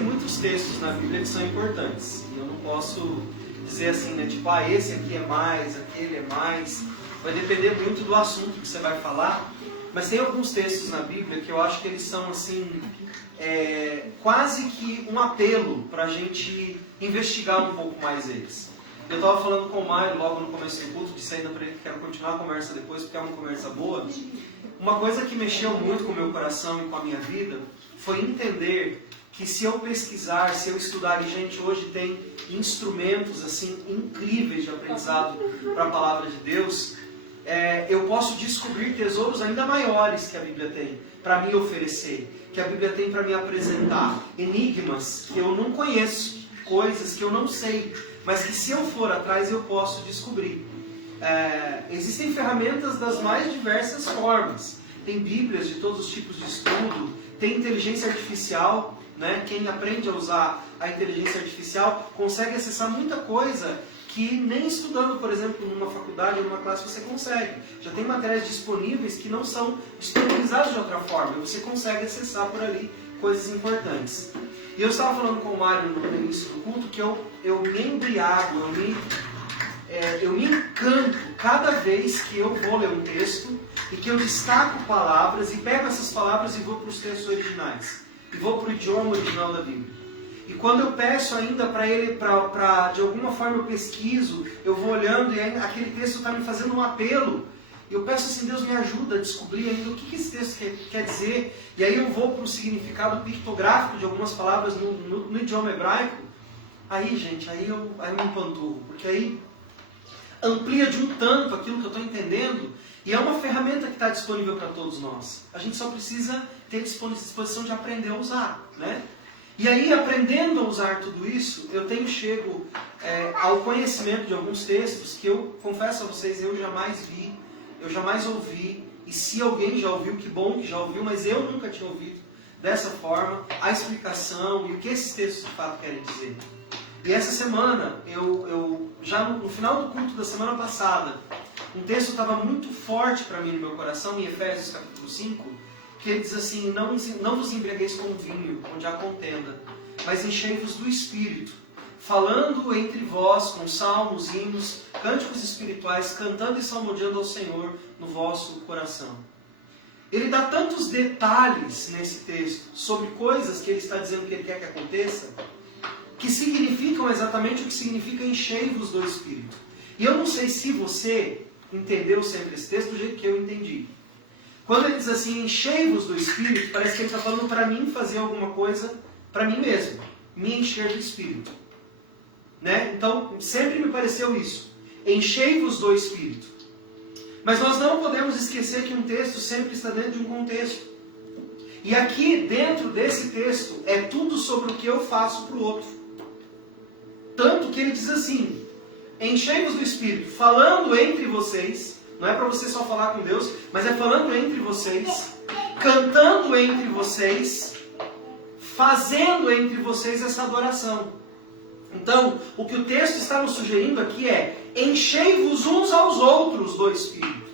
existem muitos textos na Bíblia que são importantes. E eu não posso dizer assim, né? Tipo, esse aqui é mais, aquele é mais. Vai depender muito do assunto que você vai falar. Mas tem alguns textos na Bíblia que eu acho que eles são assim, quase que um apelo para a gente investigar um pouco mais eles. Eu estava falando com o Mário logo no começo do culto, disse ainda para ele que quero continuar a conversa depois, porque é uma conversa boa. Uma coisa que mexeu muito com o meu coração e com a minha vida foi entender que se eu pesquisar, se eu estudar, e gente, hoje tem instrumentos assim incríveis de aprendizado para a palavra de Deus, eu posso descobrir tesouros ainda maiores que a Bíblia tem para me oferecer, que a Bíblia tem para me apresentar, enigmas que eu não conheço, coisas que eu não sei, mas que se eu for atrás eu posso descobrir. Existem ferramentas das mais diversas formas, tem Bíblias de todos os tipos de estudo, tem inteligência artificial, né? Quem aprende a usar a inteligência artificial consegue acessar muita coisa que nem estudando, por exemplo, numa faculdade ou numa classe você consegue. Já tem matérias disponíveis que não são disponibilizadas de outra forma. Você consegue acessar por ali coisas importantes. E eu estava falando com o Mário no início do culto que eu me embriago, eu me encanto cada vez que eu vou ler um texto e que eu destaco palavras e pego essas palavras e vou para os textos originais. E vou para o idioma original da Bíblia. E quando eu peço ainda para ele, de alguma forma eu pesquiso, eu vou olhando e aquele texto está me fazendo um apelo. E eu peço assim, Deus me ajuda a descobrir ainda o que esse texto quer dizer. E aí eu vou para o significado pictográfico de algumas palavras no idioma hebraico. Aí, gente, aí eu me empanturro. Porque aí amplia de um tanto aquilo que eu estou entendendo. E é uma ferramenta que está disponível para todos nós. A gente só precisa ter disposição de aprender a usar, né? E aí, aprendendo a usar tudo isso, eu tenho chego ao conhecimento de alguns textos que eu confesso a vocês, eu jamais vi, eu jamais ouvi, e se alguém já ouviu, que bom que já ouviu, mas eu nunca tinha ouvido dessa forma a explicação e o que esses textos de fato querem dizer. E essa semana, já no final do culto da semana passada, um texto estava muito forte para mim no meu coração, em Efésios capítulo 5, que ele diz assim, não vos embriagueis com vinho, onde há contenda, mas enchei-vos do Espírito, falando entre vós com salmos, hinos, cânticos espirituais, cantando e salmodiando ao Senhor no vosso coração. Ele dá tantos detalhes nesse texto sobre coisas que ele está dizendo que ele quer que aconteça, que significam exatamente o que significa enchei-vos do Espírito. E eu não sei se você entendeu sempre esse texto do jeito que eu entendi. Quando ele diz assim, enchei-vos do Espírito, parece que ele está falando para mim fazer alguma coisa para mim mesmo, me encher do Espírito. Né? Então, sempre me pareceu isso. Enchei-vos do Espírito. Mas nós não podemos esquecer que um texto sempre está dentro de um contexto. E aqui, dentro desse texto, é tudo sobre o que eu faço para o outro. Tanto que ele diz assim, enchei-vos do Espírito, falando entre vocês. Não é para você só falar com Deus, mas é falando entre vocês, cantando entre vocês, fazendo entre vocês essa adoração. Então, o que o texto está nos sugerindo aqui é, enchei-vos uns aos outros do Espírito.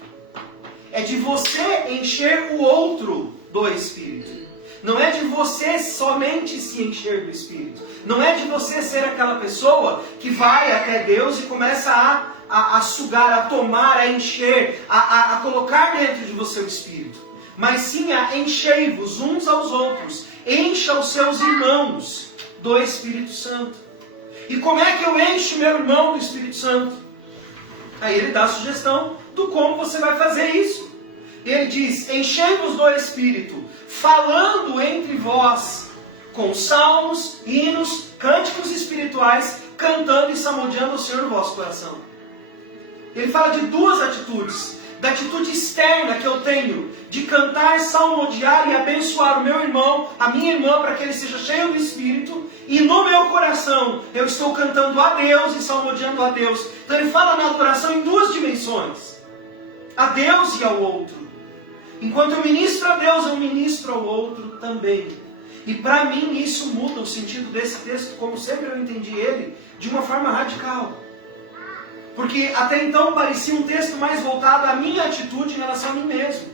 É de você encher o outro do Espírito. Não é de você somente se encher do Espírito. Não é de você ser aquela pessoa que vai até Deus e começa a sugar, a tomar, a encher, a colocar dentro de você o Espírito. Mas sim a enchei-vos uns aos outros. Encha os seus irmãos do Espírito Santo. E como é que eu encho meu irmão do Espírito Santo? Aí ele dá a sugestão do como você vai fazer isso. Ele diz, enchei-vos do Espírito, falando entre vós, com salmos, hinos, cânticos espirituais, cantando e salmodiando ao Senhor no vosso coração. Ele fala de duas atitudes. Da atitude externa que eu tenho, de cantar, salmodiar e abençoar o meu irmão, a minha irmã, para que ele seja cheio do Espírito. E no meu coração, eu estou cantando a Deus e salmodiando a Deus. Então ele fala na adoração em duas dimensões. A Deus e ao outro. Enquanto eu ministro a Deus, eu ministro ao outro também. E para mim isso muda o sentido desse texto, como sempre eu entendi ele, de uma forma radical. Porque até então parecia um texto mais voltado à minha atitude em relação a mim mesmo.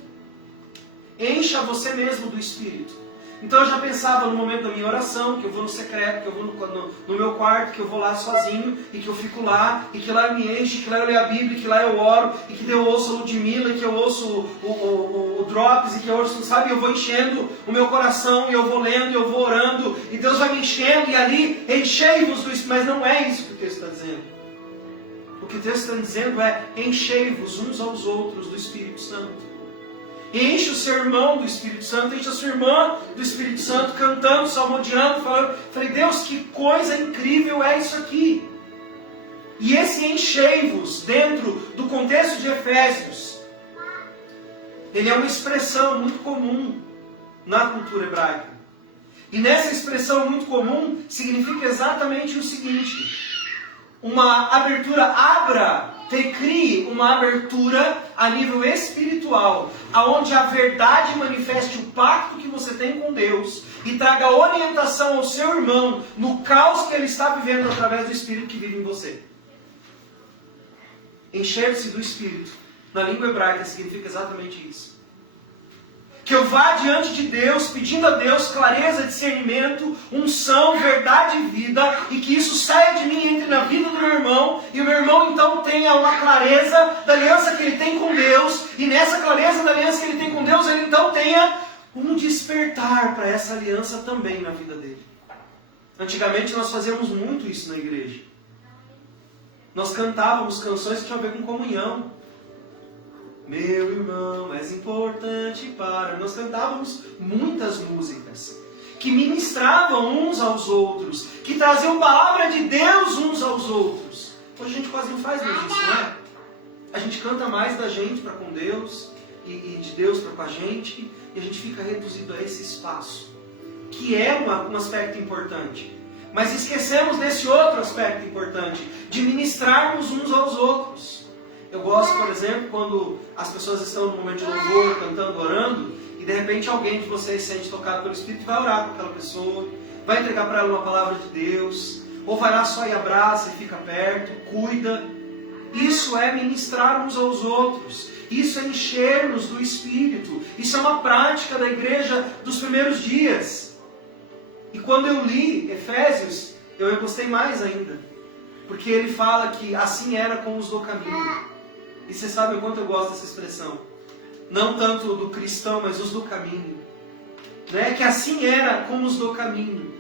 Encha você mesmo do Espírito. Então eu já pensava no momento da minha oração, que eu vou no secreto, que eu vou no meu quarto, que eu vou lá sozinho, e que eu fico lá, e que lá eu me encho, que lá eu leio a Bíblia, que lá eu oro, e que eu ouço a Ludmilla, e que eu ouço o Drops, e que eu ouço, sabe, eu vou enchendo o meu coração, e eu vou lendo, e eu vou orando, e Deus vai me enchendo, e ali enchei-vos do Espírito. Mas não é isso que o texto está dizendo. O que o texto está dizendo é: enchei-vos uns aos outros do Espírito Santo. Enche o seu irmão do Espírito Santo, enche a sua irmã do Espírito Santo, cantando, salmodiando, falando. Falei, Deus, que coisa incrível é isso aqui. E esse enchei-vos, dentro do contexto de Efésios, ele é uma expressão muito comum na cultura hebraica. E nessa expressão muito comum, significa exatamente o seguinte: uma abertura, abra, crie uma abertura a nível espiritual, aonde a verdade manifeste o pacto que você tem com Deus e traga orientação ao seu irmão no caos que ele está vivendo através do Espírito que vive em você. Encher-se do Espírito, na língua hebraica, significa exatamente isso. Que eu vá diante de Deus, pedindo a Deus clareza, discernimento, unção, verdade e vida, e que isso saia de mim e entre na vida do meu irmão, e o meu irmão então tenha uma clareza da aliança que ele tem com Deus, e nessa clareza da aliança que ele tem com Deus, ele então tenha um despertar para essa aliança também na vida dele. Antigamente nós fazíamos muito isso na igreja. Nós cantávamos canções que tinham a ver com comunhão. Meu irmão, és importante para... Nós cantávamos muitas músicas que ministravam uns aos outros, que traziam palavra de Deus uns aos outros. Hoje a gente quase não faz mais isso, não é? A gente canta mais da gente para com Deus e de Deus para com a gente, e a gente fica reduzido a esse espaço, que é um aspecto importante. Mas esquecemos desse outro aspecto importante, de ministrarmos uns aos outros. Eu gosto, por exemplo, quando as pessoas estão no momento de louvor, cantando, orando, e de repente alguém de vocês se sente tocado pelo Espírito e vai orar com aquela pessoa, vai entregar para ela uma palavra de Deus, ou vai lá só e abraça e fica perto, cuida. Isso é ministrar uns aos outros. Isso é encher-nos do Espírito. Isso é uma prática da igreja dos primeiros dias. E quando eu li Efésios, eu gostei mais ainda. Porque ele fala que assim era com os do caminho. E você sabe o quanto eu gosto dessa expressão. Não tanto do cristão, mas os do caminho. Né? Que assim era com os do caminho.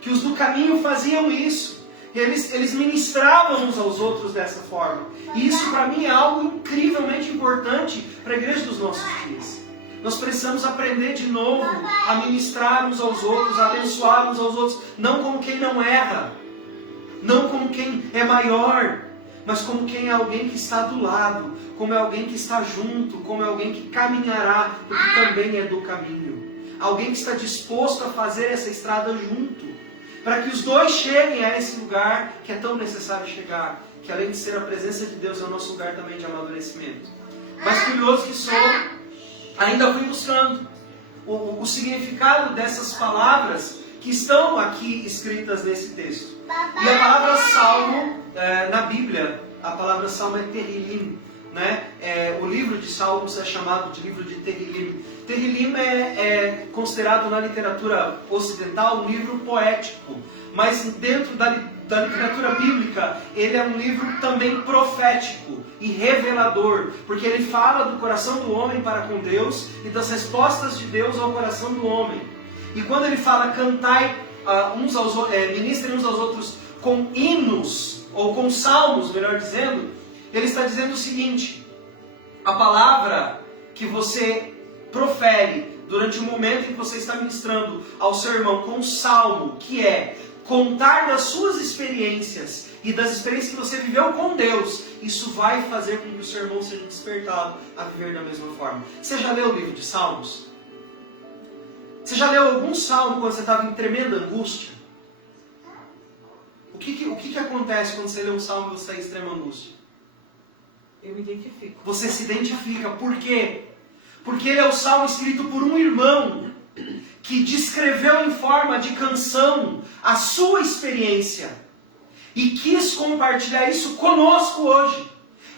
Que os do caminho faziam isso. Eles ministravam uns aos outros dessa forma. E isso para mim é algo incrivelmente importante para a igreja dos nossos dias. Nós precisamos aprender de novo a ministrar uns aos outros, a abençoar uns aos outros. Não como quem não erra. Não como quem é maior. Mas como quem é alguém que está do lado. Como é alguém que está junto. Como é alguém que caminhará, porque também é do caminho. Alguém que está disposto a fazer essa estrada junto. Para que os dois cheguem a esse lugar que é tão necessário chegar. Que além de ser a presença de Deus, é o nosso lugar também de amadurecimento. Mas curioso que sou, ainda fui buscando o significado dessas palavras que estão aqui escritas nesse texto. E a palavra salmo, na Bíblia, a palavra salmo é Tehillim. Né? O livro de Salmos é chamado de livro de Tehillim. Tehillim é considerado na literatura ocidental um livro poético, mas dentro da literatura bíblica ele é um livro também profético e revelador, porque ele fala do coração do homem para com Deus e das respostas de Deus ao coração do homem. E quando ele fala cantai ministrem uns aos outros com hinos, ou com salmos, melhor dizendo, ele está dizendo o seguinte: a palavra que você profere durante o momento em que você está ministrando ao seu irmão com salmo, que é contar das suas experiências e das experiências que você viveu com Deus, isso vai fazer com que o seu irmão seja despertado a viver da mesma forma. Você já leu o livro de Salmos? Você já leu algum salmo quando você estava em tremenda angústia? O que acontece quando você lê um salmo e você está em extrema angústia? Eu me identifico. Você se identifica. Por quê? Porque ele é o salmo escrito por um irmão que descreveu em forma de canção a sua experiência e quis compartilhar isso conosco hoje.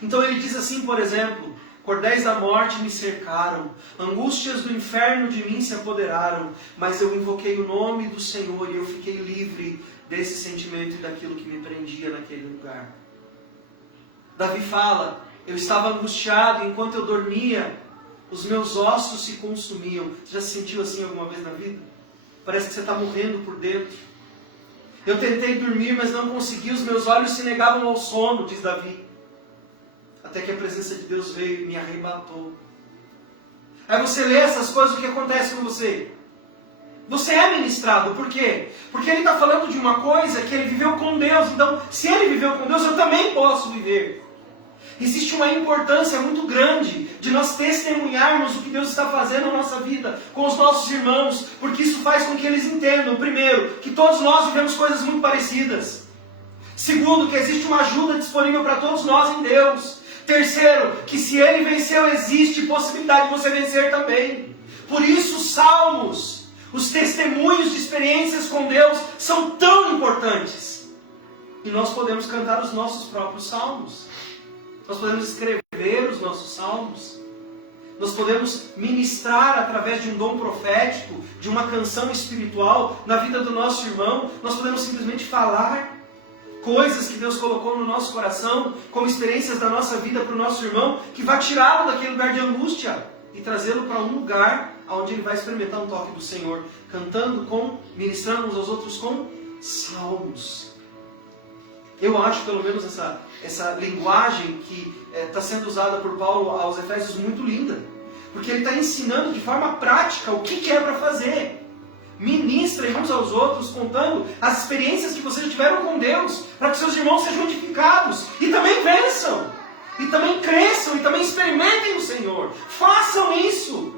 Então ele diz assim, por exemplo, cordéis da morte me cercaram, angústias do inferno de mim se apoderaram, mas eu invoquei o nome do Senhor e eu fiquei livre desse sentimento e daquilo que me prendia naquele lugar. Davi fala, eu estava angustiado enquanto eu dormia, os meus ossos se consumiam. Você já se sentiu assim alguma vez na vida? Parece que você está morrendo por dentro. Eu tentei dormir, mas não consegui, os meus olhos se negavam ao sono, diz Davi. Até que a presença de Deus veio e me arrebatou. Aí você lê essas coisas, o que acontece com você? Você é ministrado, por quê? Porque ele está falando de uma coisa que ele viveu com Deus. Então, se ele viveu com Deus, eu também posso viver. Existe uma importância muito grande de nós testemunharmos o que Deus está fazendo na nossa vida, com os nossos irmãos, porque isso faz com que eles entendam, primeiro, que todos nós vivemos coisas muito parecidas. Segundo, que existe uma ajuda disponível para todos nós em Deus. Terceiro, que se Ele venceu, existe possibilidade de você vencer também. Por isso, os salmos, os testemunhos de experiências com Deus são tão importantes. E nós podemos cantar os nossos próprios salmos. Nós podemos escrever os nossos salmos. Nós podemos ministrar através de um dom profético, de uma canção espiritual na vida do nosso irmão. Nós podemos simplesmente falar coisas que Deus colocou no nosso coração, como experiências da nossa vida para o nosso irmão, que vai tirá-lo daquele lugar de angústia e trazê-lo para um lugar onde ele vai experimentar um toque do Senhor, cantando ministrando uns aos outros com salmos. Eu acho, pelo menos, essa linguagem que está sendo usada por Paulo aos Efésios muito linda. Porque ele está ensinando de forma prática o que é para fazer. Ministrem uns aos outros, contando as experiências que vocês tiveram com Deus, para que seus irmãos sejam edificados. E também vençam. E também cresçam. E também experimentem o Senhor. Façam isso.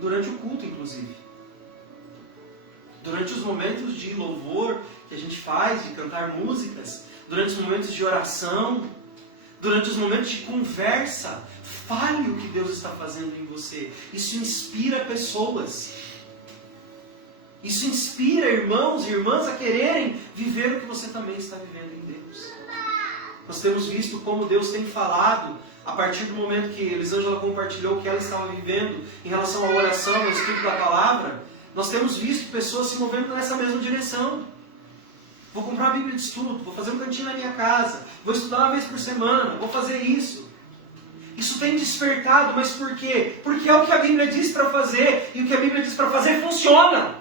Durante o culto, inclusive. Durante os momentos de louvor que a gente faz, de cantar músicas, durante os momentos de oração, durante os momentos de conversa, fale o que Deus está fazendo em você. Isso inspira pessoas. Isso inspira irmãos e irmãs a quererem viver o que você também está vivendo em Deus. Nós temos visto como Deus tem falado a partir do momento que Elisângela compartilhou o que ela estava vivendo em relação à oração, ao estudo da palavra. Nós temos visto pessoas se movendo nessa mesma direção. Vou comprar uma Bíblia de estudo, vou fazer um cantinho na minha casa, vou estudar uma vez por semana, vou fazer isso. Isso tem despertado, mas por quê? Porque é o que a Bíblia diz para fazer, e o que a Bíblia diz para fazer funciona.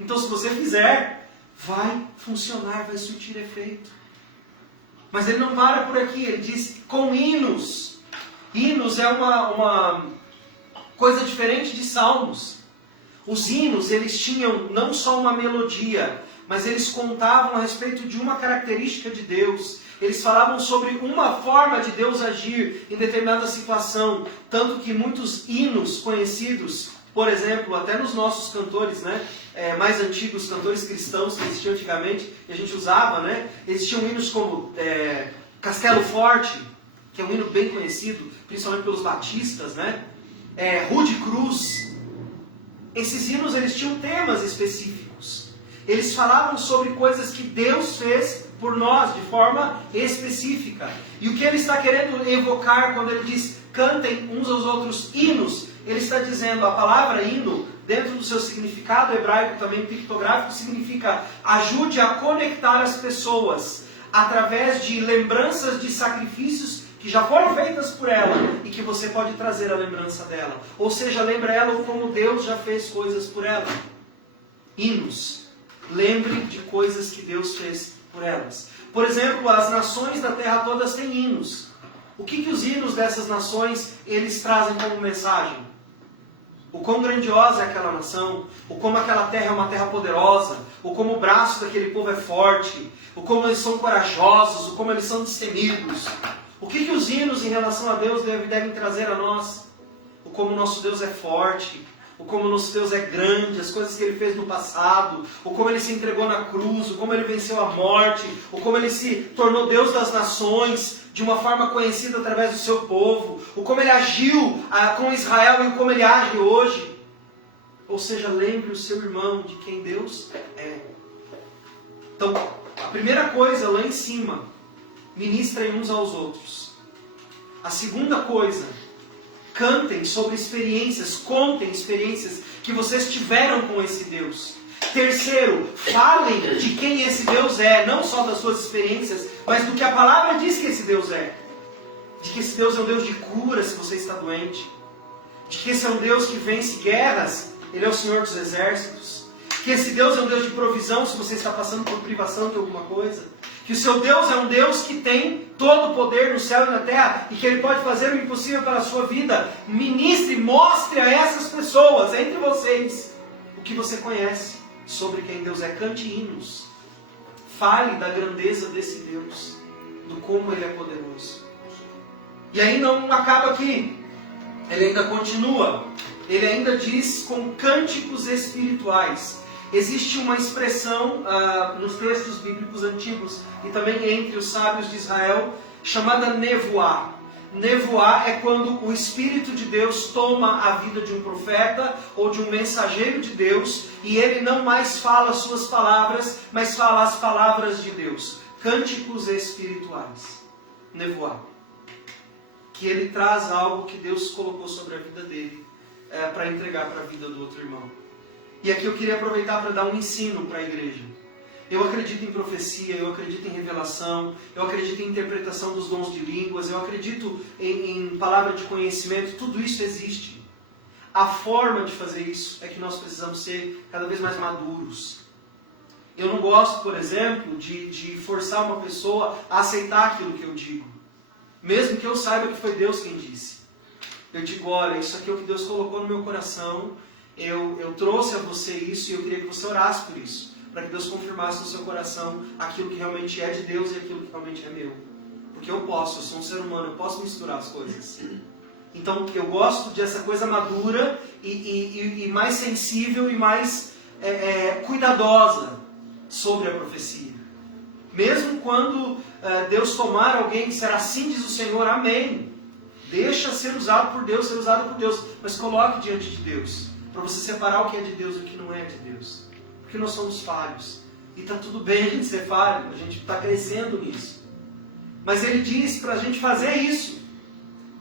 Então, se você fizer, vai funcionar, vai surtir efeito. Mas ele não para por aqui, ele diz com hinos. Hinos é uma coisa diferente de salmos. Os hinos, eles tinham não só uma melodia, mas eles contavam a respeito de uma característica de Deus. Eles falavam sobre uma forma de Deus agir em determinada situação. Tanto que muitos hinos conhecidos, por exemplo, até nos nossos cantores, mais antigos, cantores cristãos que existiam antigamente, e a gente usava, existiam hinos como Castelo Forte, que é um hino bem conhecido, principalmente pelos batistas, Rude Cruz. Esses hinos, eles tinham temas específicos. Eles falavam sobre coisas que Deus fez por nós, de forma específica. E o que ele está querendo evocar quando ele diz, cantem uns aos outros hinos, ele está dizendo, a palavra hino, dentro do seu significado hebraico também pictográfico, significa ajude a conectar as pessoas através de lembranças de sacrifícios que já foram feitas por ela e que você pode trazer a lembrança dela. Ou seja, lembra ela como Deus já fez coisas por ela. Hinos. Lembre de coisas que Deus fez por elas. Por exemplo, as nações da terra todas têm hinos. O que os hinos dessas nações eles trazem como mensagem? O quão grandiosa é aquela nação, o como aquela terra é uma terra poderosa, o como o braço daquele povo é forte, o como eles são corajosos, o como eles são destemidos. O que os hinos em relação a Deus devem trazer a nós? O como o nosso Deus é forte, o como o nosso Deus é grande, as coisas que Ele fez no passado, o como Ele se entregou na cruz, o como Ele venceu a morte, o como Ele se tornou Deus das nações, de uma forma conhecida através do seu povo, o como Ele agiu com Israel e como Ele age hoje. Ou seja, lembre o seu irmão de quem Deus é. Então, a primeira coisa lá em cima, ministrem uns aos outros. A segunda coisa, Cantem sobre experiências, contem experiências que vocês tiveram com esse Deus. Terceiro, falem de quem esse Deus é, não só das suas experiências, mas do que a palavra diz que esse Deus é. De que esse Deus é um Deus de cura se você está doente. De que esse é um Deus que vence guerras, Ele é o Senhor dos exércitos. Que esse Deus é um Deus de provisão se você está passando por privação de alguma coisa. Que o seu Deus é um Deus que tem todo o poder no céu e na terra e que Ele pode fazer o impossível pela sua vida. Ministre, mostre a essas pessoas, entre vocês, o que você conhece sobre quem Deus é. Cante hinos. Fale da grandeza desse Deus, do como Ele é poderoso. E aí não acaba aqui. Ele ainda continua. Ele ainda diz com cânticos espirituais. Existe uma expressão nos textos bíblicos antigos e também entre os sábios de Israel chamada nevoá. Nevoá é quando o Espírito de Deus toma a vida de um profeta ou de um mensageiro de Deus e ele não mais fala as suas palavras, mas fala as palavras de Deus. Cânticos espirituais. Nevoá. Que ele traz algo que Deus colocou sobre a vida dele para entregar para a vida do outro irmão. E aqui eu queria aproveitar para dar um ensino para a igreja. Eu acredito em profecia, eu acredito em revelação, eu acredito em interpretação dos dons de línguas, eu acredito em palavra de conhecimento, tudo isso existe. A forma de fazer isso é que nós precisamos ser cada vez mais maduros. Eu não gosto, por exemplo, de forçar uma pessoa a aceitar aquilo que eu digo. Mesmo que eu saiba que foi Deus quem disse. Eu digo, olha, isso aqui é o que Deus colocou no meu coração, eu trouxe a você isso e eu queria que você orasse por isso. Para que Deus confirmasse no seu coração aquilo que realmente é de Deus e aquilo que realmente é meu. Porque eu sou um ser humano, eu posso misturar as coisas. Então eu gosto dessa coisa madura e mais sensível e mais cuidadosa sobre a profecia. Mesmo quando Deus tomar alguém que será assim diz o Senhor, amém. Deixa ser usado por Deus, ser usado por Deus. Mas coloque diante de Deus. Para você separar o que é de Deus e o que não é de Deus. Porque nós somos falhos. E está tudo bem a gente ser falho. A gente está crescendo nisso. Mas Ele diz para a gente fazer isso.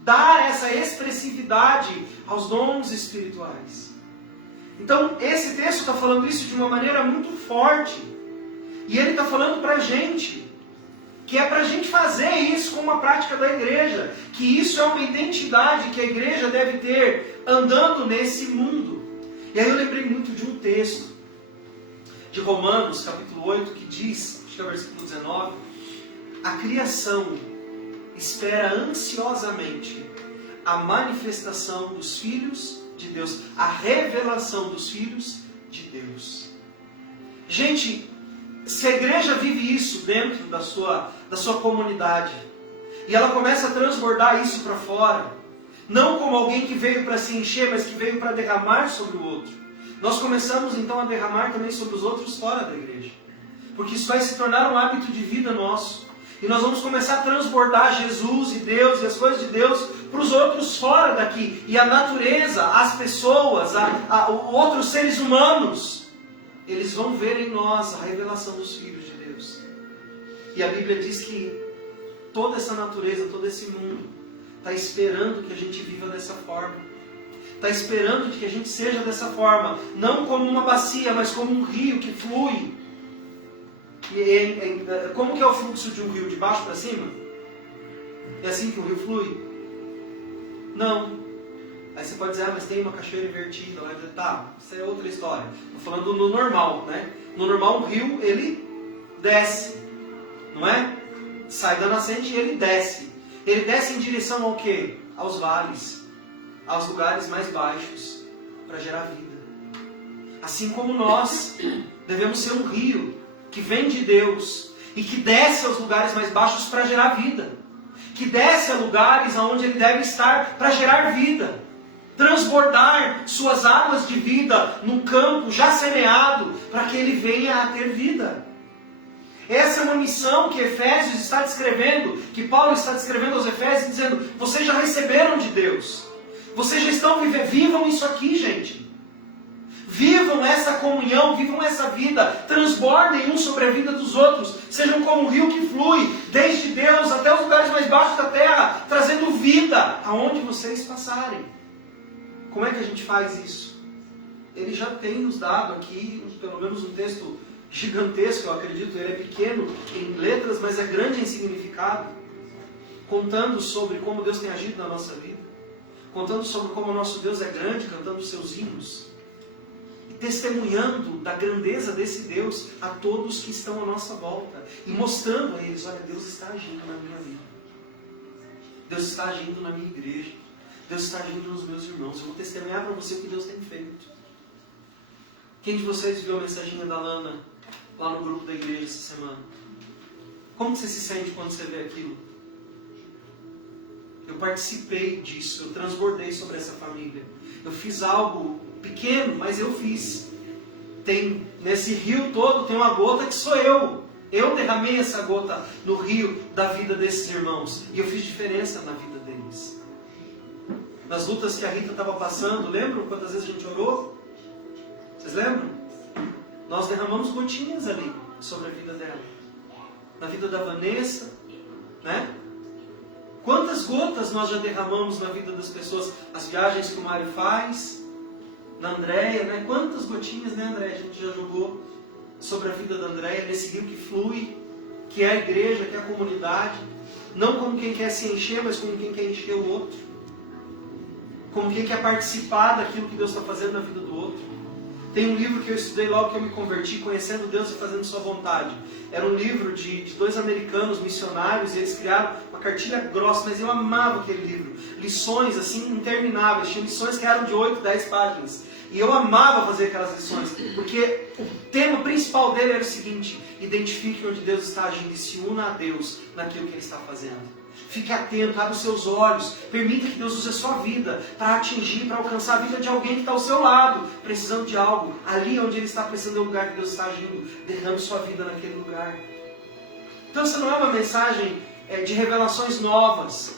Dar essa expressividade aos dons espirituais. Então, esse texto está falando isso de uma maneira muito forte. E ele está falando para a gente. Que é para a gente fazer isso como uma prática da igreja. Que isso é uma identidade que a igreja deve ter andando nesse mundo. E aí eu lembrei muito de um texto de Romanos, capítulo 8, que diz, acho que é o versículo 19, a criação espera ansiosamente a manifestação dos filhos de Deus, a revelação dos filhos de Deus. Gente, se a igreja vive isso dentro da sua comunidade, e ela começa a transbordar isso para fora, não como alguém que veio para se encher, mas que veio para derramar sobre o outro, nós começamos então a derramar também sobre os outros fora da igreja. Porque isso vai se tornar um hábito de vida nosso. E nós vamos começar a transbordar Jesus e Deus e as coisas de Deus para os outros fora daqui. E a natureza, as pessoas, outros seres humanos, eles vão ver em nós a revelação dos filhos de Deus. E a Bíblia diz que toda essa natureza, todo esse mundo, está esperando que a gente viva dessa forma. Está esperando que a gente seja dessa forma. Não como uma bacia, mas como um rio que flui. Como que é o fluxo de um rio? De baixo para cima? É assim que o rio flui? Não. Aí você pode dizer, mas tem uma cachoeira invertida. Tá, isso é outra história. Estou falando no normal, né? No normal, o rio, ele desce. Não é? Sai da nascente e ele desce. Ele desce em direção ao quê? Aos vales. Aos lugares mais baixos. Para gerar vida. Assim como nós devemos ser um rio que vem de Deus e que desce aos lugares mais baixos para gerar vida. Que desce a lugares onde ele deve estar para gerar vida. Transbordar suas águas de vida no campo já semeado para que ele venha a ter vida. Essa é uma missão que Efésios está descrevendo, que Paulo está descrevendo aos Efésios, dizendo, vocês já receberam de Deus. Vocês já estão vivendo, vivam isso aqui, gente. Vivam essa comunhão, vivam essa vida, transbordem um sobre a vida dos outros, sejam como um rio que flui, desde Deus até os lugares mais baixos da terra, trazendo vida aonde vocês passarem. Como é que a gente faz isso? Ele já tem nos dado aqui, pelo menos um texto gigantesco, eu acredito, ele é pequeno em letras, mas é grande em significado, contando sobre como Deus tem agido na nossa vida, contando sobre como o nosso Deus é grande, cantando os seus hinos, e testemunhando da grandeza desse Deus a todos que estão à nossa volta, e mostrando a eles, olha, Deus está agindo na minha vida, Deus está agindo na minha igreja, Deus está agindo nos meus irmãos, eu vou testemunhar para você o que Deus tem feito. Quem de vocês viu a mensaginha da Lana lá no grupo da igreja essa semana? Como você se sente quando você vê aquilo? Eu participei disso, eu transbordei sobre essa família. Eu fiz algo pequeno, mas eu fiz. Tem, nesse rio todo tem uma gota que sou eu. Eu derramei essa gota no rio da vida desses irmãos. E eu fiz diferença na vida deles. Nas lutas que a Rita estava passando, lembram quantas vezes a gente orou? Vocês lembram? Nós derramamos gotinhas ali sobre a vida dela. Na vida da Vanessa, né? Quantas gotas nós já derramamos na vida das pessoas? As viagens que o Mário faz, na Andréia, né? Quantas gotinhas, né, Andréia? A gente já jogou sobre a vida da Andréia, nesse rio que flui, que é a igreja, que é a comunidade. Não como quem quer se encher, mas como quem quer encher o outro. Como quem quer participar daquilo que Deus está fazendo na vida do outro. Tem um livro que eu estudei logo que eu me converti, Conhecendo Deus e Fazendo Sua Vontade. Era um livro de dois americanos missionários, e eles criaram uma cartilha grossa, mas eu amava aquele livro. Lições assim intermináveis, tinha lições que eram de 8, 10 páginas. E eu amava fazer aquelas lições, porque o tema principal dele era o seguinte: identifique onde Deus está agindo e se una a Deus naquilo que Ele está fazendo. Fique atento, abra os seus olhos, permita que Deus use a sua vida para atingir, para alcançar a vida de alguém que está ao seu lado, precisando de algo. Ali onde ele está precisando é o lugar que Deus está agindo. Derrame sua vida naquele lugar. Então essa não é uma mensagem de revelações novas,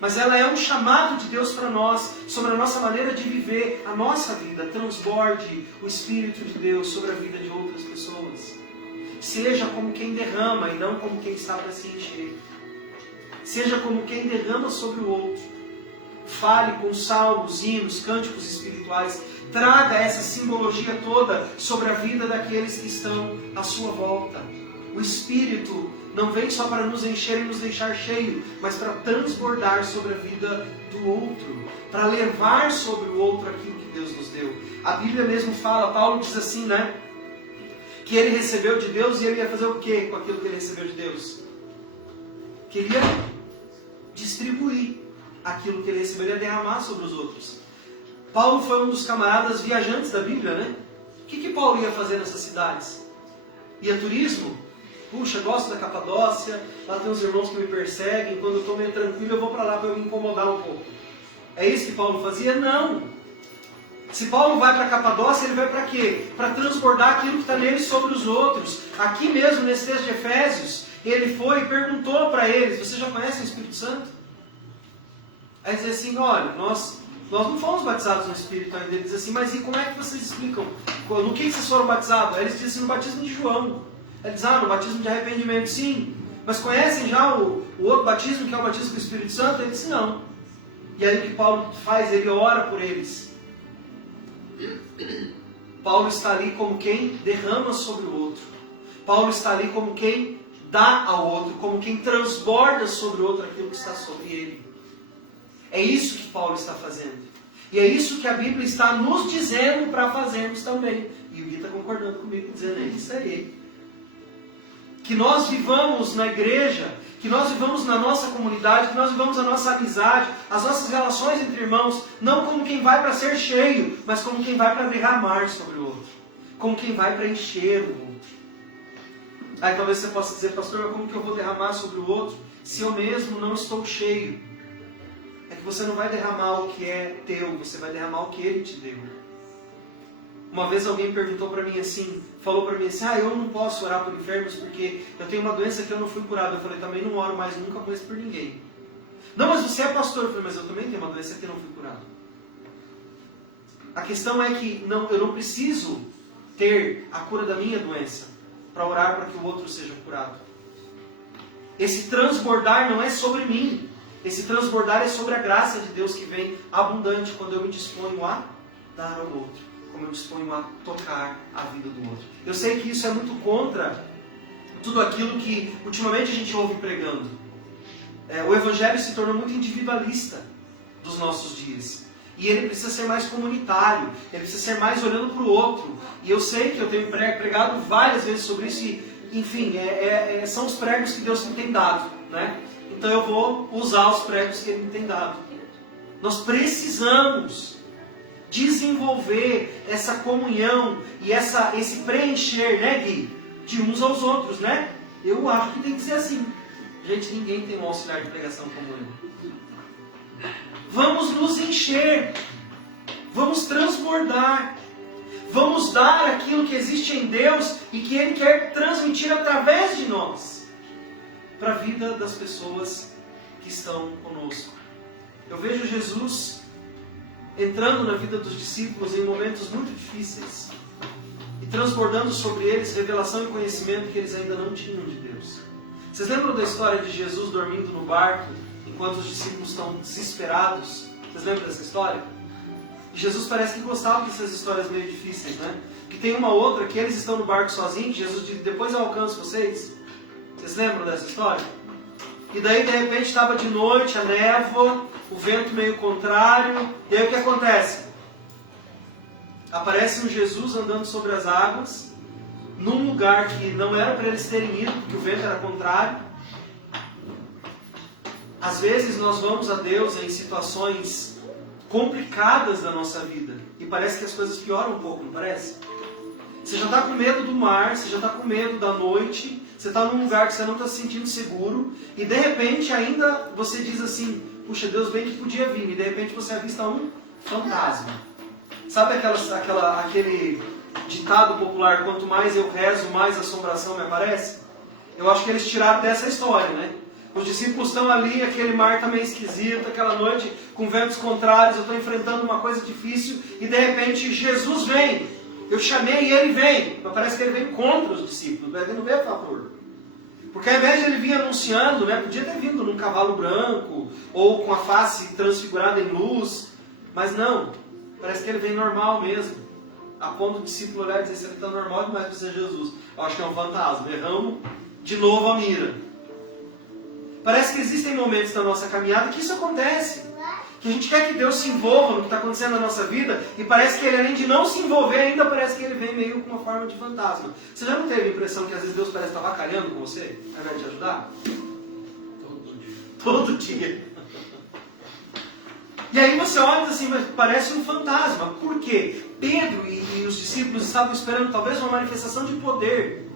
mas ela é um chamado de Deus para nós, sobre a nossa maneira de viver a nossa vida. Transborde o Espírito de Deus sobre a vida de outras pessoas. Seja como quem derrama e não como quem está para se encher. Seja como quem derrama sobre o outro. Fale com salmos, hinos, cânticos espirituais. Traga essa simbologia toda sobre a vida daqueles que estão à sua volta. O Espírito não vem só para nos encher e nos deixar cheio, mas para transbordar sobre a vida do outro. Para levar sobre o outro aquilo que Deus nos deu. A Bíblia mesmo fala, Paulo diz assim, né? Que ele recebeu de Deus e ele ia fazer o quê com aquilo que ele recebeu de Deus? Que ele ia distribuir aquilo que ele recebeu, ele ia derramar sobre os outros. Paulo foi um dos camaradas viajantes da Bíblia, né? O que Paulo ia fazer nessas cidades? Ia turismo? Puxa, gosto da Capadócia, lá tem uns irmãos que me perseguem, quando eu estou meio tranquilo eu vou para lá para eu me incomodar um pouco. É isso que Paulo fazia? Não! Se Paulo vai para a Capadócia, ele vai para quê? Para transbordar aquilo que está nele sobre os outros. Aqui mesmo, nesse texto de Efésios, ele foi e perguntou para eles: você já conhece o Espírito Santo? Aí ele diz assim: olha, nós não fomos batizados no Espírito ainda. Ele diz assim: mas e como é que vocês explicam? No que vocês foram batizados? Aí eles dizem assim: no batismo de João. Ele diz: no batismo de arrependimento, sim. Mas conhecem já o outro batismo, que é o batismo do Espírito Santo? Ele disse: não. E aí o que Paulo faz? Ele ora por eles. Paulo está ali como quem derrama sobre o outro. Paulo está ali como quem dá ao outro, como quem transborda sobre o outro aquilo que está sobre ele. É isso que Paulo está fazendo. E é isso que a Bíblia está nos dizendo para fazermos também. E o Gui está concordando comigo, dizendo: é isso aí. Que nós vivamos na igreja, que nós vivamos na nossa comunidade, que nós vivamos a nossa amizade, as nossas relações entre irmãos, não como quem vai para ser cheio, mas como quem vai para derramar sobre o outro. Como quem vai para encher o outro. Aí talvez você possa dizer: pastor, como que eu vou derramar sobre o outro se eu mesmo não estou cheio? É que você não vai derramar o que é teu, você vai derramar o que Ele te deu. Uma vez alguém perguntou para mim assim, falou para mim assim: eu não posso orar por enfermos porque eu tenho uma doença que eu não fui curado. Eu falei: também não oro mais nunca mais por ninguém. Não, mas você é pastor. Eu falei: mas eu também tenho uma doença que eu não fui curado. A questão é que eu não preciso ter a cura da minha doença para orar para que o outro seja curado. Esse transbordar não é sobre mim. Esse transbordar é sobre a graça de Deus que vem abundante quando eu me disponho a dar ao outro, como eu disponho a tocar a vida do outro. Eu sei que isso é muito contra tudo aquilo que ultimamente a gente ouve pregando. O Evangelho se tornou muito individualista dos nossos dias. E ele precisa ser mais comunitário, ele precisa ser mais olhando para o outro. E eu sei que eu tenho pregado várias vezes sobre isso e, enfim, são os pregos que Deus me tem dado, né? Então eu vou usar os pregos que Ele me tem dado. Nós precisamos desenvolver essa comunhão e esse preencher, né, Gui? De uns aos outros, né? Eu acho que tem que ser assim. Gente, ninguém tem um auxiliar de pregação como eu. Vamos nos encher. Vamos transbordar. Vamos dar aquilo que existe em Deus e que Ele quer transmitir através de nós para a vida das pessoas que estão conosco. Eu vejo Jesus entrando na vida dos discípulos em momentos muito difíceis e transbordando sobre eles revelação e conhecimento que eles ainda não tinham de Deus. Vocês lembram da história de Jesus dormindo no barco enquanto os discípulos estão desesperados? Vocês lembram dessa história? E Jesus parece que gostava dessas histórias meio difíceis, né? Que tem uma outra que eles estão no barco sozinhos, Jesus diz, depois eu alcanço vocês. Vocês lembram dessa história? E daí de repente estava de noite, a névoa, o vento meio contrário, e aí o que acontece? Aparece um Jesus andando sobre as águas, num lugar que não era para eles terem ido, porque o vento era contrário. Às vezes nós vamos a Deus em situações complicadas da nossa vida, e parece que as coisas pioram um pouco, não parece? Você já está com medo do mar, você já está com medo da noite, você está num lugar que você não está se sentindo seguro, e de repente ainda você diz assim, puxa, Deus bem que podia vir, e de repente você avista um fantasma. Sabe aquele ditado popular, quanto mais eu rezo, mais assombração me aparece? Eu acho que eles tiraram dessa história, né? Os discípulos estão ali, aquele mar está meio esquisito, aquela noite com ventos contrários, eu estou enfrentando uma coisa difícil, e de repente Jesus vem. Eu chamei e ele vem. Mas parece que ele vem contra os discípulos, ele não veio a favor. Porque ao invés de ele vir anunciando, né, podia ter vindo num cavalo branco, ou com a face transfigurada em luz, mas não, parece que ele vem normal mesmo. A ponto do discípulo olhar e dizer, se ele está normal demais para ser Jesus. Eu acho que é um fantasma, erramos de novo a mira. Parece que existem momentos na nossa caminhada que isso acontece. Que a gente quer que Deus se envolva no que está acontecendo na nossa vida, e parece que Ele, além de não se envolver, ainda parece que Ele vem meio com uma forma de fantasma. Você já não teve a impressão que às vezes Deus parece estar avacalhando com você, ao invés de te ajudar? Todo dia. Todo dia. E aí você olha e diz assim, mas parece um fantasma. Por quê? Pedro e os discípulos estavam esperando talvez uma manifestação de poder.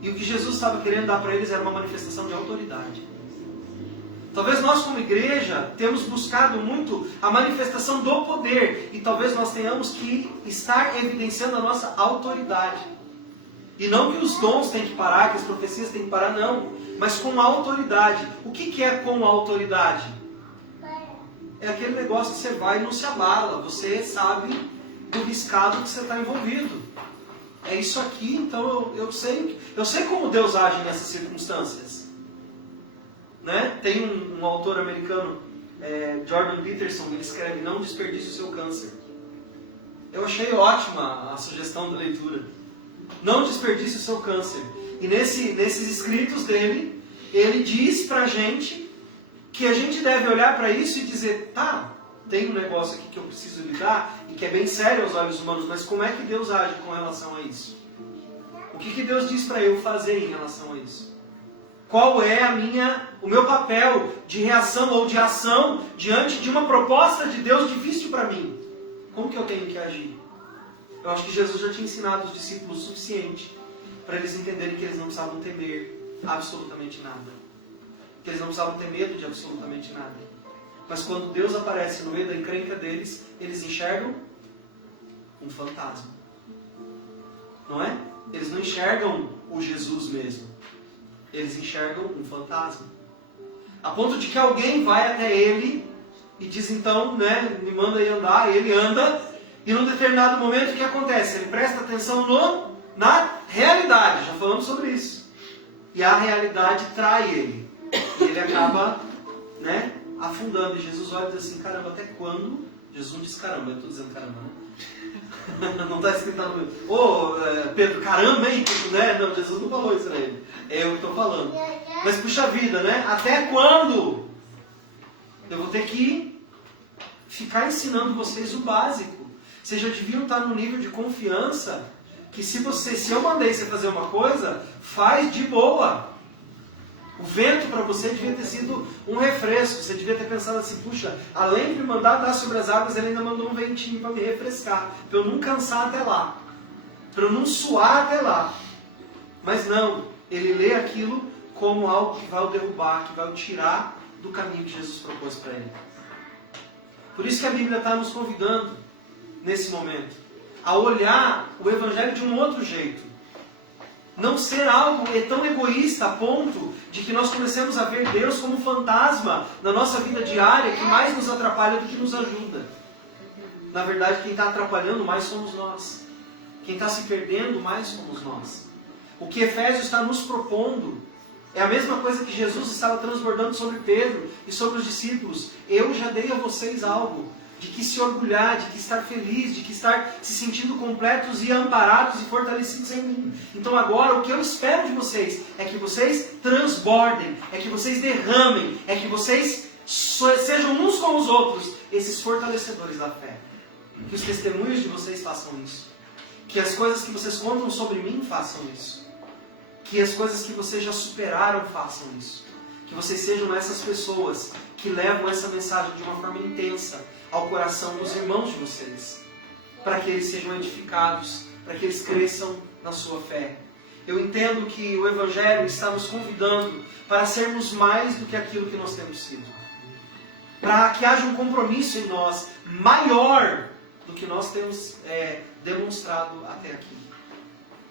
E o que Jesus estava querendo dar para eles era uma manifestação de autoridade. Talvez nós como igreja temos buscado muito a manifestação do poder, e talvez nós tenhamos que estar evidenciando a nossa autoridade. E não que os dons têm que parar, que as profecias têm que parar, não. Mas com autoridade. O que é com autoridade? É aquele negócio que você vai e não se abala. Você sabe do riscado que você está envolvido. É isso aqui, então eu sei como Deus age nessas circunstâncias. Né? Tem um autor americano, Jordan Peterson, ele escreve, não desperdice o seu câncer. Eu achei ótima a sugestão da leitura. Não desperdice o seu câncer. E nesses escritos dele, ele diz pra gente que a gente deve olhar para isso e dizer, tá, tem um negócio aqui que eu preciso lidar e que é bem sério aos olhos humanos, mas como é que Deus age com relação a isso? O que Deus diz para eu fazer em relação a isso? Qual é o meu papel de reação ou de ação diante de uma proposta de Deus difícil para mim? Como que eu tenho que agir? Eu acho que Jesus já tinha ensinado os discípulos o suficiente para eles entenderem que eles não precisavam temer absolutamente nada. Que eles não precisavam ter medo de absolutamente nada. Mas quando Deus aparece no meio da encrenca deles, eles enxergam um fantasma. Não é? Eles não enxergam o Jesus mesmo. Eles enxergam um fantasma. A ponto de que alguém vai até ele e diz então, né, me manda aí andar, ele anda, E num determinado momento o que acontece? Ele presta atenção na realidade, já falamos sobre isso. E a realidade trai ele. E ele acaba, afundando. E Jesus olha e diz assim, caramba, até quando? Jesus não diz caramba, eu estou dizendo caramba, né? Não está escrito lá no... Pedro, caramba, hein? Não, Jesus não falou isso para ele. Eu estou falando. Mas puxa vida, né? Até quando? Eu vou ter que ficar ensinando vocês o básico. Vocês já deviam estar num nível de confiança que se eu mandei você fazer uma coisa, faz de boa. O vento para você devia ter sido um refresco. Você devia ter pensado assim, puxa, além de me mandar dar sobre as águas, ele ainda mandou um ventinho para me refrescar. Para eu não cansar até lá. Para eu não suar até lá. Mas não, ele lê aquilo como algo que vai o derrubar, que vai o tirar do caminho que Jesus propôs para ele. Por isso que a Bíblia está nos convidando, nesse momento, a olhar o Evangelho de um outro jeito. Não ser algo tão egoísta a ponto de que nós comecemos a ver Deus como fantasma na nossa vida diária, que mais nos atrapalha do que nos ajuda. Na verdade, quem está atrapalhando mais somos nós. Quem está se perdendo mais somos nós. O que Efésios está nos propondo é a mesma coisa que Jesus estava transbordando sobre Pedro e sobre os discípulos. Eu já dei a vocês algo de que se orgulhar, de que estar feliz, de que estar se sentindo completos e amparados e fortalecidos em mim. Então agora o que eu espero de vocês é que vocês transbordem, é que vocês derramem, é que vocês sejam uns com os outros esses fortalecedores da fé. Que os testemunhos de vocês façam isso. Que as coisas que vocês contam sobre mim façam isso. Que as coisas que vocês já superaram façam isso. Que vocês sejam essas pessoas que levam essa mensagem de uma forma intensa ao coração dos irmãos de vocês. Para que eles sejam edificados, para que eles cresçam na sua fé. Eu entendo que o Evangelho está nos convidando para sermos mais do que aquilo que nós temos sido. Para que haja um compromisso em nós maior do que nós temos demonstrado até aqui.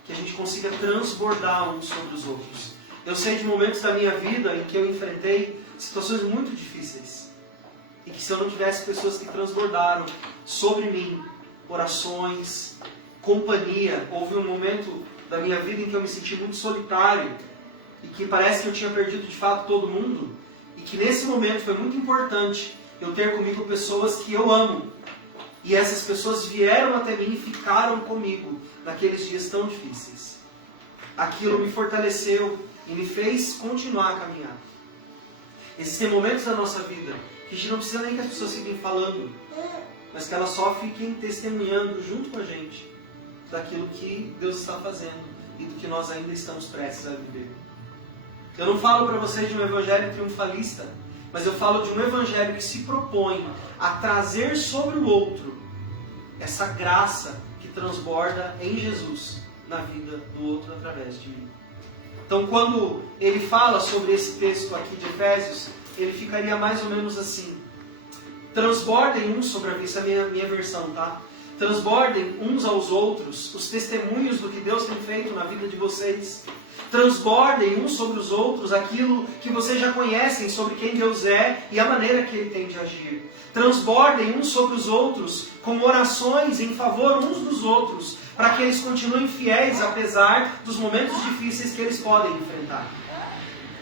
Que a gente consiga transbordar uns sobre os outros. Eu sei de momentos da minha vida em que eu enfrentei situações muito difíceis. E que se eu não tivesse pessoas que transbordaram sobre mim, orações, companhia, houve um momento da minha vida em que eu me senti muito solitário e que parece que eu tinha perdido de fato todo mundo, e que nesse momento foi muito importante eu ter comigo pessoas que eu amo. E essas pessoas vieram até mim e ficaram comigo naqueles dias tão difíceis. Aquilo me fortaleceu e me fez continuar a caminhar. Existem momentos da nossa vida que a gente não precisa nem que as pessoas fiquem falando, mas que elas só fiquem testemunhando junto com a gente daquilo que Deus está fazendo e do que nós ainda estamos prestes a viver. Eu não falo para vocês de um evangelho triunfalista, mas eu falo de um evangelho que se propõe a trazer sobre o outro essa graça que transborda em Jesus na vida do outro através de mim. Então, quando ele fala sobre esse texto aqui de Efésios, ele ficaria mais ou menos assim: transbordem uns sobre a vida, essa é a minha versão, tá? Transbordem uns aos outros os testemunhos do que Deus tem feito na vida de vocês. Transbordem uns sobre os outros aquilo que vocês já conhecem sobre quem Deus é e a maneira que Ele tem de agir. Transbordem uns sobre os outros com orações em favor uns dos outros, para que eles continuem fiéis apesar dos momentos difíceis que eles podem enfrentar.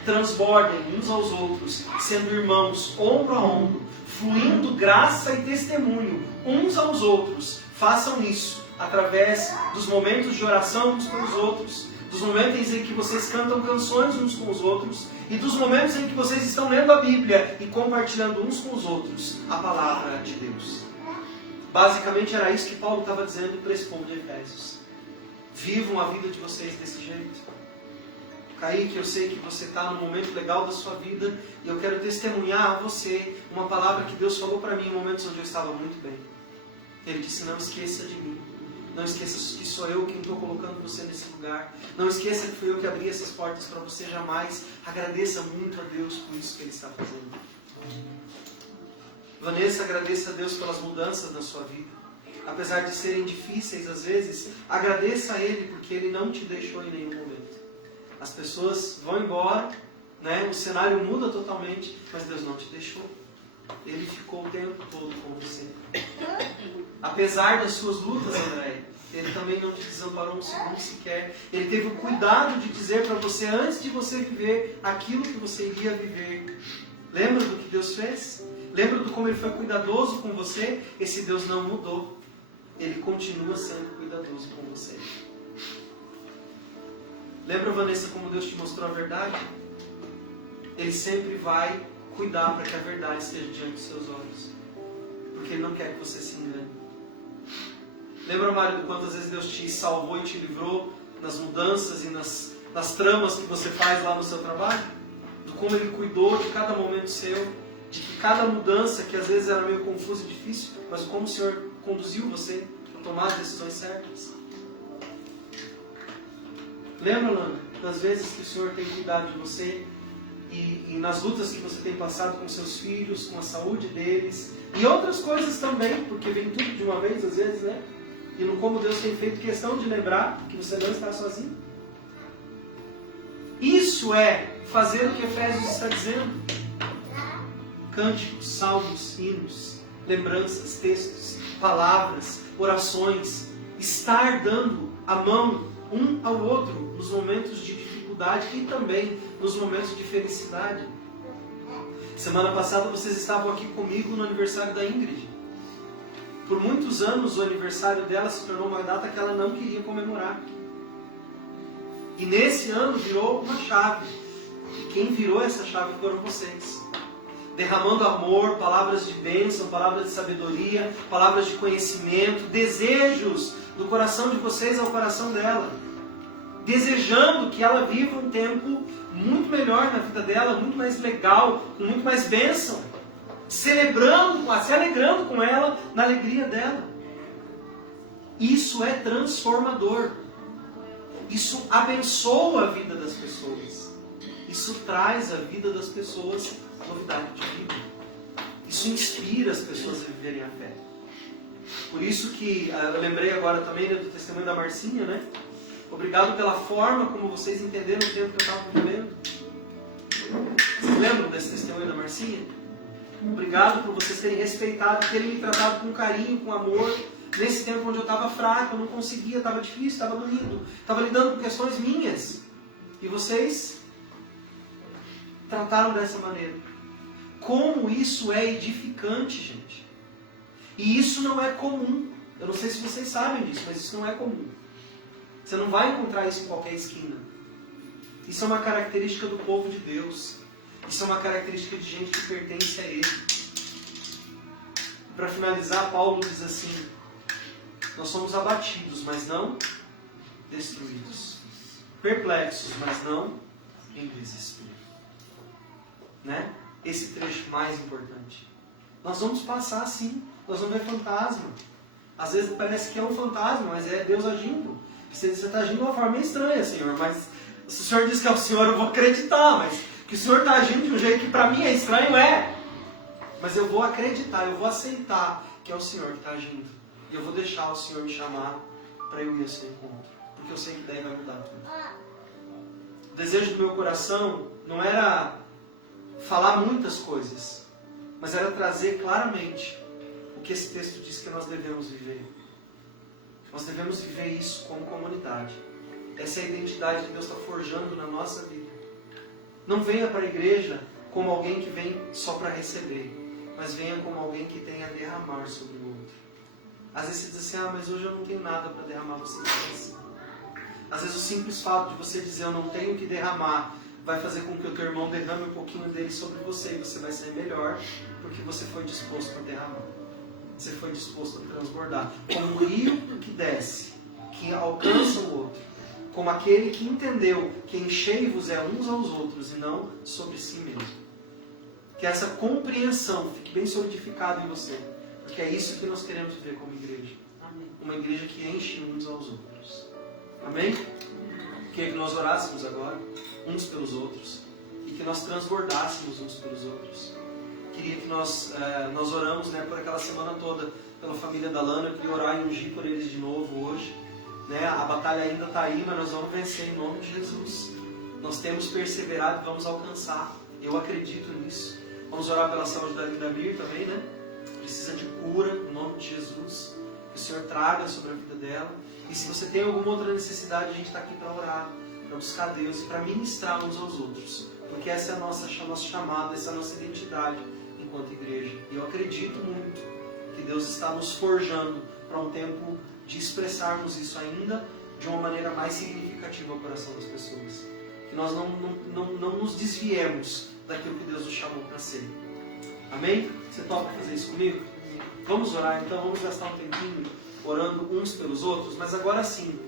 Transbordem uns aos outros, sendo irmãos, ombro a ombro, fluindo graça e testemunho uns aos outros. Façam isso através dos momentos de oração uns pelos outros, dos momentos em que vocês cantam canções uns com os outros e dos momentos em que vocês estão lendo a Bíblia e compartilhando uns com os outros a palavra de Deus. Basicamente era isso que Paulo estava dizendo para esse povo de Efésios. Vivam a vida de vocês desse jeito. Kaique, eu sei que você está num momento legal da sua vida e eu quero testemunhar a você uma palavra que Deus falou para mim em momentos onde eu estava muito bem. Ele disse: não esqueça de mim. Não esqueça que sou eu quem estou colocando você nesse lugar. Não esqueça que fui eu que abri essas portas para você. Jamais. Agradeça muito a Deus por isso que Ele está fazendo. Vanessa, agradeça a Deus pelas mudanças na sua vida. Apesar de serem difíceis às vezes, agradeça a Ele porque Ele não te deixou em nenhum momento. As pessoas vão embora, né? O cenário muda totalmente, mas Deus não te deixou. Ele ficou o tempo todo com você. Apesar das suas lutas, André, Ele também não te desamparou um segundo sequer. Ele teve o cuidado de dizer para você, antes de você viver aquilo que você iria viver. Lembra do que Deus fez? Lembra de como Ele foi cuidadoso com você? Esse Deus não mudou. Ele continua sendo cuidadoso com você. Lembra, Vanessa, como Deus te mostrou a verdade? Ele sempre vai cuidar para que a verdade esteja diante dos seus olhos. Porque Ele não quer que você se engane. Lembra, Mário, de quantas vezes Deus te salvou e te livrou nas mudanças e nas tramas que você faz lá no seu trabalho? De como Ele cuidou de cada momento seu, de que cada mudança, que às vezes era meio confusa e difícil, mas como o Senhor conduziu você a tomar as decisões certas. Lembra, Lana, das vezes que o Senhor tem cuidado de você e nas lutas que você tem passado com seus filhos, com a saúde deles e outras coisas também, porque vem tudo de uma vez às vezes, né? E no como Deus tem feito questão de lembrar que você não está sozinho. Isso é fazer o que Efésios está dizendo. Cânticos, salmos, hinos, lembranças, textos, palavras, orações. Estar dando a mão um ao outro nos momentos de dificuldade e também nos momentos de felicidade. Semana passada vocês estavam aqui comigo no aniversário da Ingrid. Por muitos anos o aniversário dela se tornou uma data que ela não queria comemorar. E nesse ano virou uma chave. E quem virou essa chave foram vocês. Derramando amor, palavras de bênção, palavras de sabedoria, palavras de conhecimento, desejos do coração de vocês ao coração dela. Desejando que ela viva um tempo muito melhor na vida dela, muito mais legal, com muito mais bênção. Celebrando, se alegrando com ela na alegria dela. Isso é transformador. Isso abençoa a vida das pessoas. Isso traz à vida das pessoas novidade de vida. Isso inspira as pessoas a viverem a fé. Por isso que eu lembrei agora também do testemunho da Marcinha, né? Obrigado pela forma como vocês entenderam o tempo que eu estava vivendo. Vocês lembram desse testemunho da Marcinha? Obrigado por vocês terem respeitado, terem me tratado com carinho, com amor, nesse tempo onde eu estava fraco, eu não conseguia, estava difícil, estava doído, estava lidando com questões minhas. E vocês trataram dessa maneira. Como isso é edificante, gente. E isso não é comum. Eu não sei se vocês sabem disso, mas isso não é comum. Você não vai encontrar isso em qualquer esquina. Isso é uma característica do povo de Deus. Isso é uma característica de gente que pertence a Ele. Para finalizar, Paulo diz assim: nós somos abatidos, mas não destruídos. Perplexos, mas não em desespero. Né? Esse trecho mais importante. Nós vamos passar sim. Nós vamos ver fantasma. Às vezes parece que é um fantasma, mas é Deus agindo. Você está agindo de uma forma meio estranha, Senhor. Mas se o Senhor diz que é o Senhor, eu vou acreditar. Mas que o Senhor está agindo de um jeito que para mim é estranho, é. Mas eu vou acreditar, eu vou aceitar que é o Senhor que está agindo. E eu vou deixar o Senhor me chamar para eu ir ao seu encontro. Porque eu sei que daí vai mudar tudo. O desejo do meu coração não era falar muitas coisas, mas era trazer claramente o que esse texto diz que nós devemos viver. Nós devemos viver isso como comunidade. Essa é a identidade que Deus está forjando na nossa vida. Não venha para a igreja como alguém que vem só para receber, mas venha como alguém que tem a derramar sobre o outro. Às vezes você diz assim, mas hoje eu não tenho nada para derramar, você diz assim. Às vezes o simples fato de você dizer eu não tenho o que derramar vai fazer com que o teu irmão derrame um pouquinho dele sobre você e você vai sair melhor porque você foi disposto a derramar. Você foi disposto a transbordar. Como um rio que desce, que alcança o outro. Como aquele que entendeu que enchei-vos é uns aos outros e não sobre si mesmo. Que essa compreensão fique bem solidificada em você. Porque é isso que nós queremos viver como igreja. Amém. Uma igreja que enche uns aos outros. Amém? Queria que nós orássemos agora, uns pelos outros. E que nós transbordássemos uns pelos outros. Queria que nós oramos, né, por aquela semana toda pela família da Lana. Eu queria orar e ungir por eles de novo hoje. Né? A batalha ainda está aí, mas nós vamos vencer em nome de Jesus. Nós temos perseverado e vamos alcançar. Eu acredito nisso. Vamos orar pela saúde da Linda Mir também, né? Precisa de cura, em nome de Jesus. Que o Senhor traga sobre a vida dela. E se você tem alguma outra necessidade, a gente está aqui para orar, para buscar Deus e para ministrar uns aos outros. Porque essa é a nossa chamada, essa é a nossa identidade enquanto igreja. E eu acredito muito que Deus está nos forjando para um tempo de expressarmos isso ainda de uma maneira mais significativa ao coração das pessoas. Que nós não nos desviemos daquilo que Deus nos chamou para ser. Amém? Você topa fazer isso comigo? Vamos orar então, vamos gastar um tempinho orando uns pelos outros, mas agora sim,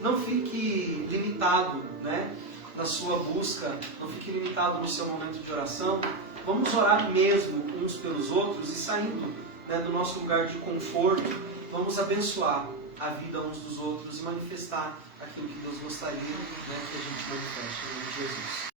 não fique limitado, né, na sua busca, não fique limitado no seu momento de oração. Vamos orar mesmo uns pelos outros e saindo, né, do nosso lugar de conforto, vamos abençoar a vida uns dos outros e manifestar aquilo que Deus gostaria, né, que a gente manifeste em nome de Jesus.